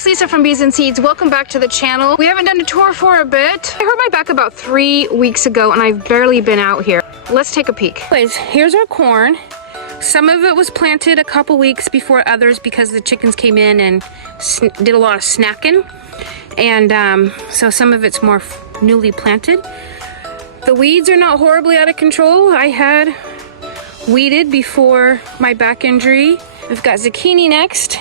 it's Lisa from Bees and Seeds. Welcome back to the channel. We haven't done a tour for a bit. I hurt my back about 3 weeks ago and I've barely been out here. Let's take a peek. Anyways, here's our corn. Some of it was planted a couple weeks before others because the chickens came in and did a lot of snacking. And so some of it's more newly planted. The weeds are not horribly out of control. I had weeded before my back injury. We've got zucchini next.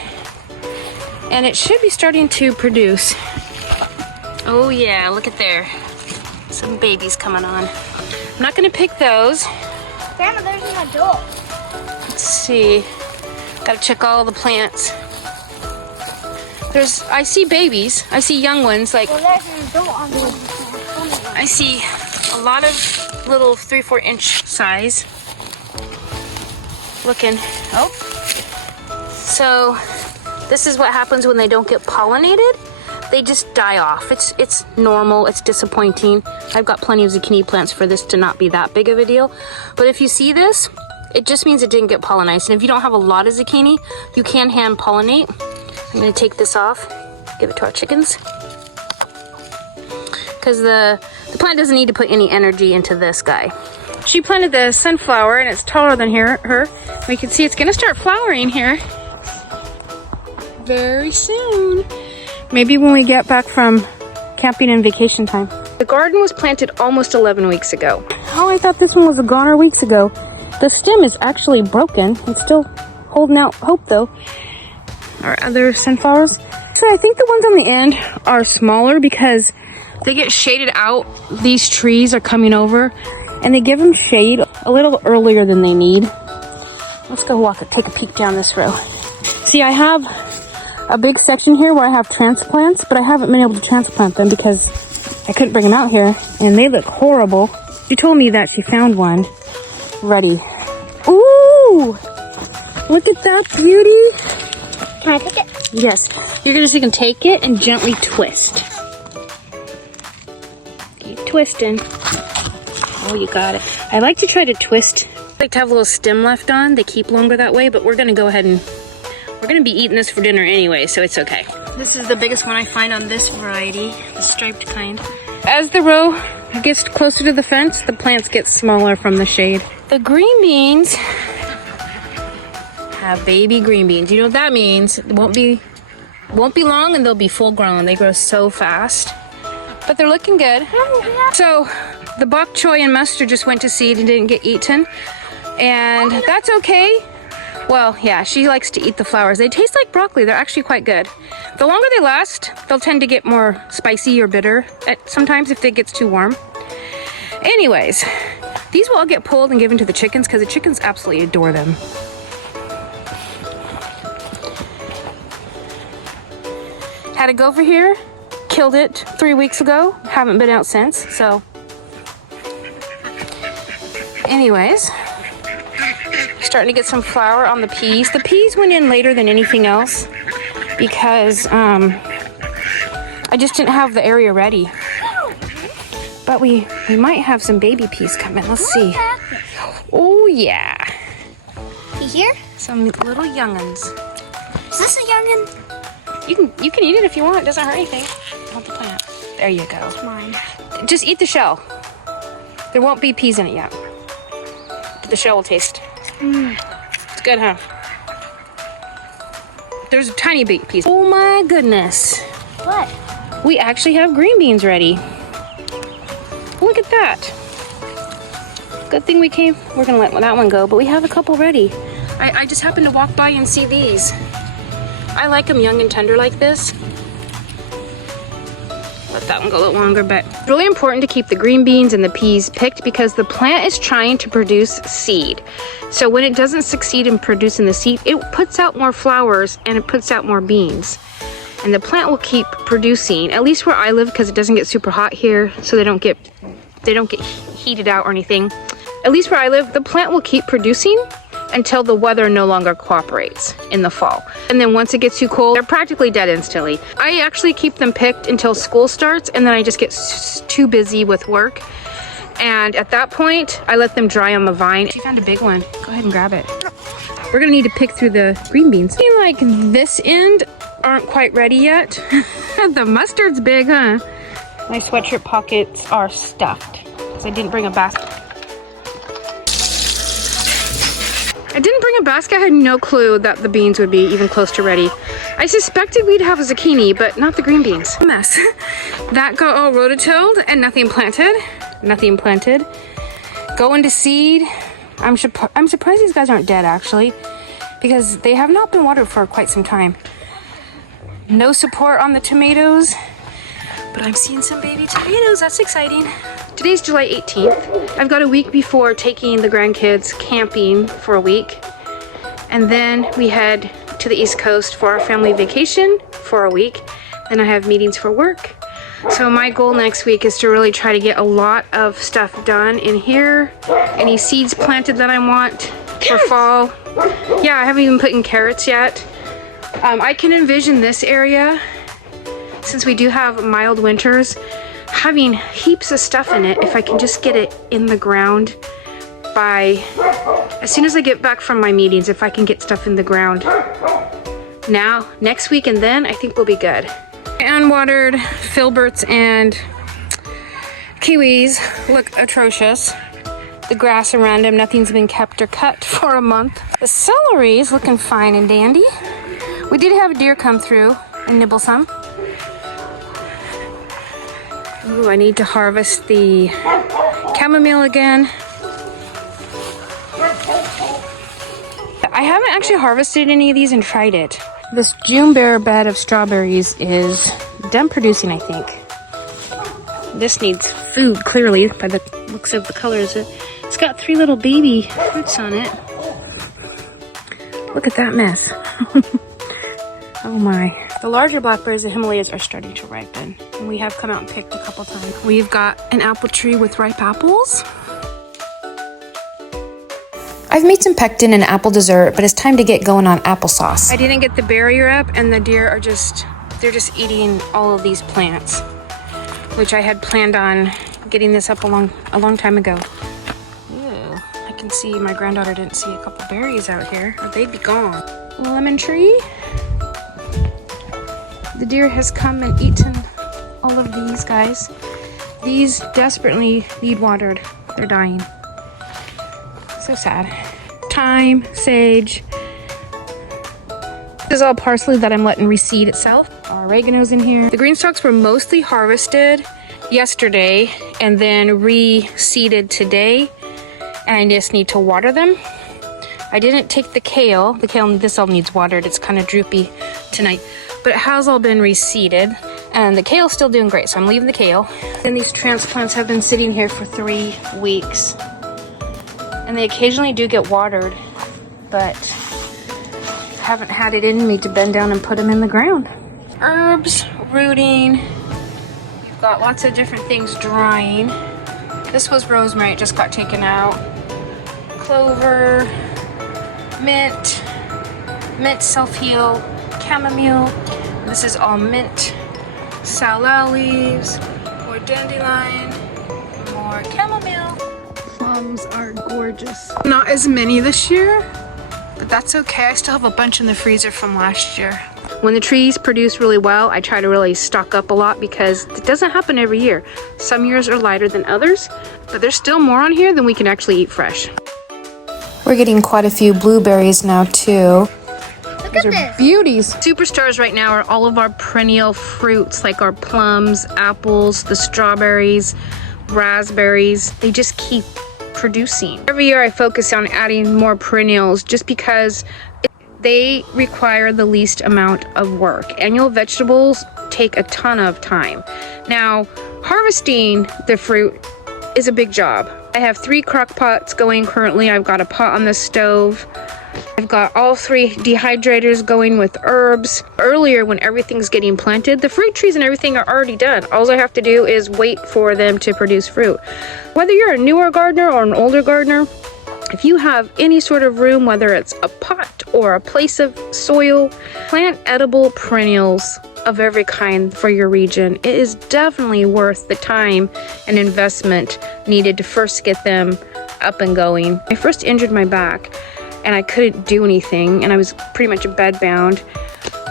And it should be starting to produce. Oh yeah, look at there. Some babies coming on. I'm not gonna pick those. Grandma, there's an adult. Let's see. Gotta check all the plants. I see babies. I see young ones. Like, well, there's an adult on the I see a lot of little 3-4 inch size. Looking. Oh. So this is what happens when they don't get pollinated. They just die off. It's normal. It's disappointing. I've got plenty of zucchini plants for this to not be that big of a deal. But if you see this, it just means it didn't get pollinized. And if you don't have a lot of zucchini, you can hand pollinate. I'm gonna take this off, give it to our chickens. Because the plant doesn't need to put any energy into this guy. She planted the sunflower and it's taller than her. We can see it's gonna start flowering here very soon. Maybe when we get back from camping and vacation time. The garden was planted almost 11 weeks ago. Oh, I thought this one was a goner weeks ago. The stem is actually broken. It's still holding out hope though. Our other sunflowers. So I think the ones on the end are smaller because they get shaded out. These trees are coming over and they give them shade a little earlier than they need. Let's go take a peek down this row. See, I have a big section here where I have transplants, but I haven't been able to transplant them because I couldn't bring them out here and they look horrible. She told me that she found one ready. Ooh, look at that beauty. Can I take it? Yes, you're just gonna take it and gently twist. Keep twisting. Oh, you got it. I like to try to twist. I like to have a little stem left on. They keep longer that way, but we're gonna go ahead and we're gonna be eating this for dinner anyway, so it's okay. This is the biggest one I find on this variety, the striped kind. As the row gets closer to the fence, the plants get smaller from the shade. The green beans have baby green beans. You know what that means? It won't be long and they'll be full grown. They grow so fast, but they're looking good. So the bok choy and mustard just went to seed and didn't get eaten, and that's okay. Well, yeah, she likes to eat the flowers. They taste like broccoli. They're actually quite good. The longer they last, they'll tend to get more spicy or bitter sometimes if it gets too warm. Anyways, these will all get pulled and given to the chickens because the chickens absolutely adore them. Had a gopher here, killed it 3 weeks ago. Haven't been out since, so. Anyways, starting to get some flower on the peas. The peas went in later than anything else because I just didn't have the area ready. But we might have some baby peas coming. Let's see. Oh yeah. You here? Some little young'uns. Is this a young'un? You can eat it if you want. It doesn't hurt anything. Hold the plant. There you go. It's mine. Just eat the shell. There won't be peas in it yet. But the shell will taste. It's good, huh? There's a tiny big piece. Oh my goodness. What? We actually have green beans ready. Look at that. Good thing we came. We're gonna let that one go, but we have a couple ready. I just happened to walk by and see these. I like them young and tender like this. Let that one go a little longer, but it's really important to keep the green beans and the peas picked because the plant is trying to produce seed. So when it doesn't succeed in producing the seed, it puts out more flowers and it puts out more beans. And the plant will keep producing, at least where I live, because it doesn't get super hot here, so they don't get heated out or anything. At least where I live, the plant will keep producing until the weather no longer cooperates in the fall. And then once it gets too cold, they're practically dead instantly. I actually keep them picked until school starts, and then I just get too busy with work. And at that point, I let them dry on the vine. She found a big one. Go ahead and grab it. We're gonna need to pick through the green beans. Like this end aren't quite ready yet. The mustard's big, huh? My sweatshirt pockets are stuffed because I didn't bring a basket. I didn't bring a basket. I had no clue that the beans would be even close to ready. I suspected we'd have a zucchini, but not the green beans. A mess. That got all rototilled and nothing planted. Nothing planted. Going to seed. I'm surprised these guys aren't dead, actually, because they have not been watered for quite some time. No support on the tomatoes, but I'm seeing some baby tomatoes. That's exciting. Today's July 18th. I've got a week before taking the grandkids camping for a week. And then we head to the East Coast for our family vacation for a week. Then I have meetings for work. So my goal next week is to really try to get a lot of stuff done in here. Any seeds planted that I want for fall. Yeah, I haven't even put in carrots yet. I can envision this area, since we do have mild winters, having heaps of stuff in it if I can just get it in the ground by as soon as I get back from my meetings. If I can get stuff in the ground now, next week, and then I think we'll be good. Unwatered filberts and kiwis look atrocious. The grass around them, nothing's been kept or cut for a month. The celery is looking fine and dandy. We did have a deer come through and nibble some. Ooh, I need to harvest the chamomile again. I haven't actually harvested any of these and tried it. This June bear bed of strawberries is done producing, I think. This needs food, clearly, by the looks of the colors. It's got 3 little baby fruits on it. Look at that mess. Oh my. The larger blackberries, the Himalayas, are starting to ripen. And we have come out and picked a couple times. We've got an apple tree with ripe apples. I've made some pectin and apple dessert, but it's time to get going on applesauce. I didn't get the barrier up, and the deer are they're just eating all of these plants, which I had planned on getting this up a long time ago. Ew, I can see my granddaughter didn't see a couple berries out here, or they'd be gone. Lemon tree. The deer has come and eaten all of these guys. These desperately need watered. They're dying. So sad. Thyme, sage. This is all parsley that I'm letting reseed itself. Our oregano's in here. The green stalks were mostly harvested yesterday and then reseeded today. And I just need to water them. I didn't take the kale. This all needs watered. It's kind of droopy tonight. But it has all been reseeded. And the kale's still doing great, so I'm leaving the kale. And these transplants have been sitting here for 3 weeks. And they occasionally do get watered, but haven't had it in me to bend down and put them in the ground. Herbs, rooting. We've got lots of different things drying. This was rosemary, it just got taken out. Clover, mint, self-heal, chamomile. This is all mint. Salal leaves, more dandelion, more chamomile. Plums are gorgeous. Not as many this year, but that's okay. I still have a bunch in the freezer from last year. When the trees produce really well, I try to really stock up a lot because it doesn't happen every year. Some years are lighter than others, but there's still more on here than we can actually eat fresh. We're getting quite a few blueberries now too. Look at this. Beauties. Superstars right now are all of our perennial fruits, like our plums, apples, the strawberries, raspberries. They just keep producing. Every year I focus on adding more perennials just because they require the least amount of work. Annual vegetables take a ton of time. Now, harvesting the fruit is a big job. I have 3 crock pots going currently. I've got a pot on the stove. I've got all 3 dehydrators going with herbs. Earlier, when everything's getting planted, the fruit trees and everything are already done. All I have to do is wait for them to produce fruit. Whether you're a newer gardener or an older gardener, if you have any sort of room, whether it's a pot or a place of soil, plant edible perennials of every kind for your region. It is definitely worth the time and investment needed to first get them up and going. I first injured my back and I couldn't do anything and I was pretty much bedbound.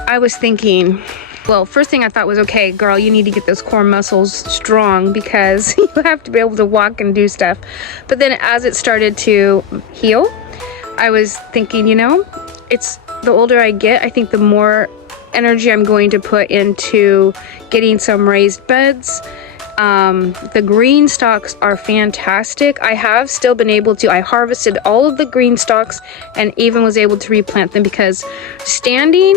I was thinking, well, first thing I thought was, okay, girl, you need to get those core muscles strong because you have to be able to walk and do stuff. But then as it started to heal, I was thinking, you know, it's the older I get, I think the more energy I'm going to put into getting some raised beds. The green stalks are fantastic. I have still been able to, I harvested all of the green stalks and even was able to replant them because standing,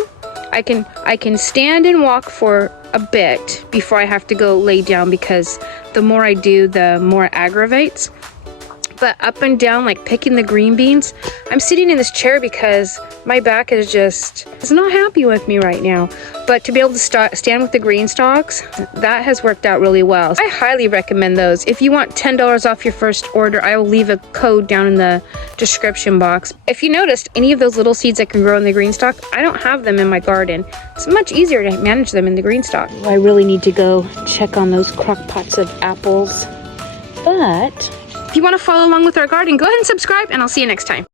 I can stand and walk for a bit before I have to go lay down because the more I do, the more it aggravates. But up and down, like picking the green beans, I'm sitting in this chair because my back is just, it's not happy with me right now. But to be able to stand with the green stalks, that has worked out really well. I highly recommend those. If you want $10 off your first order, I will leave a code down in the description box. If you noticed, any of those little seeds that can grow in the green stalk, I don't have them in my garden. It's much easier to manage them in the green stalk. I really need to go check on those crock pots of apples. But if you want to follow along with our garden, go ahead and subscribe, and I'll see you next time.